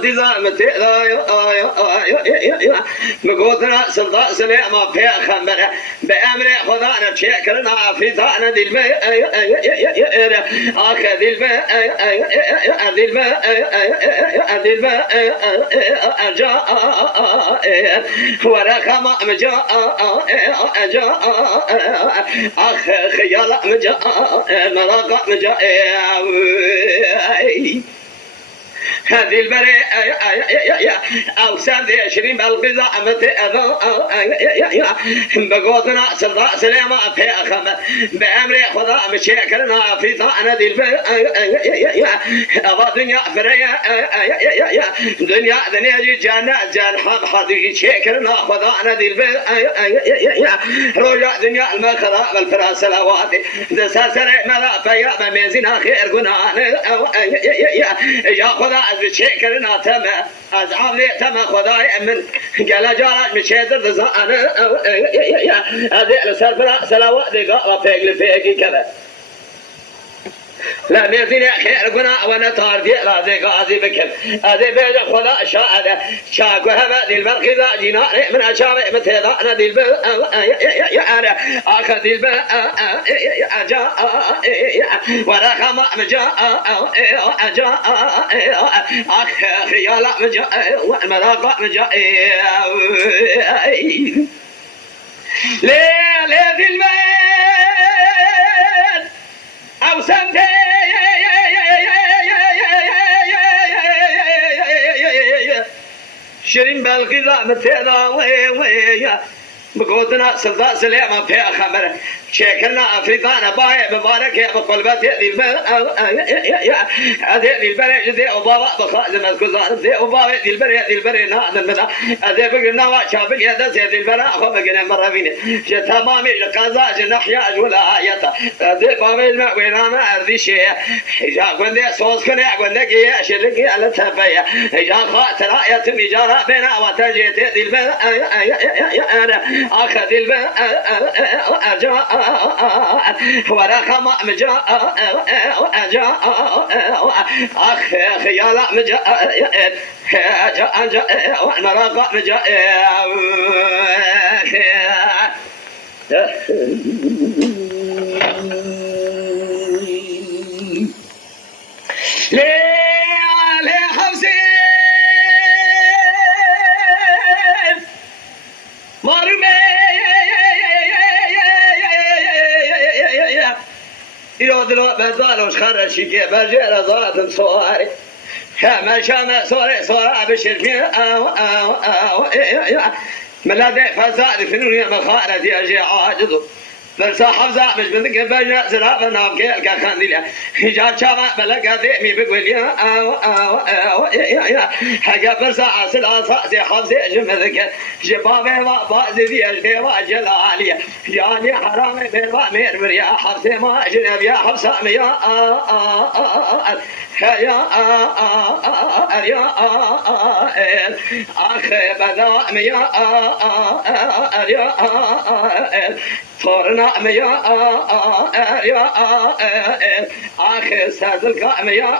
بالقزا مقوتنا سلطان سليمان في خمرة بأمر خدانا بشكرنا في ثانا دي الماء أخذ الماء ذي الماء جاء ورقم جاء أخ خيال جاء مراقب جاء هذه البري أو سند 20 بالقزا بقوتنا سلطان سليمان في خمر بأمر خدا مشكرنا في ثانا دي أبا دنيا فريا دنيا جي جانا جان حب حد شكرنا خدا دي رجع دنيا المخرا والفراس سلوات دساسر ملا فيا مميزنا خير قنان يا خدا بشكرنا تما از عملي تما خداي من قال جارك مشيدر دزانا هذه السلفرا سلوات دقا وفيقل فيكي كذا لا ميزين خير قنا وانا تاردي لا ذيك هذه بكل هذه بيج خدا شاق وهذا دي المركزة جينا من أشار مثل أنا دي أنا آخر دي جاء ولا خما جاء جاء آخر خيال جاء ومراقب جاء ليه دي أو سنتين شرين بالغذاء متنا ويا بقودنا سلطان سليمان في خمر شكلنا أفريقانا باي مبارك يا بقلبات هذه هذه البلد ذي أبوا بخاز مسكوزان ذي أبوا ذي البلد نادم بنا هذه بقولنا وشابل يدا ذي البلد أخو بقولنا مرة فينا تمام القزاج نحياج ولا آيات ذي بابي الماء وينا ما أرضي شيء إذا قلنا صوص كنا قلنا كي شلك على تفايا إذا خاطر آيات مجارة بنا وتجيت ذي البلد أخذ البلد أرجع ورقم جاء أخ خيال جاء ورقم جاء يودلو بزالوش خرشي كي بجير ضات صواري كما شام صوري صورا بشركي ملادي فساد فنوني مخالة يجي عاجزو بس حفظة مش بدك بجا زرابة نامكي الكخانديلة جات شاما بلقى ذيمي بقول يا حاجة بس عسل عصاسي حفظي جمذك جبابي وبازي ذي أجدي وجلالية يعني حرامي بيروا مير يا حفظي ما جنب يا حفظة يا أخي بذا يا صورنا يا أخي سادل يا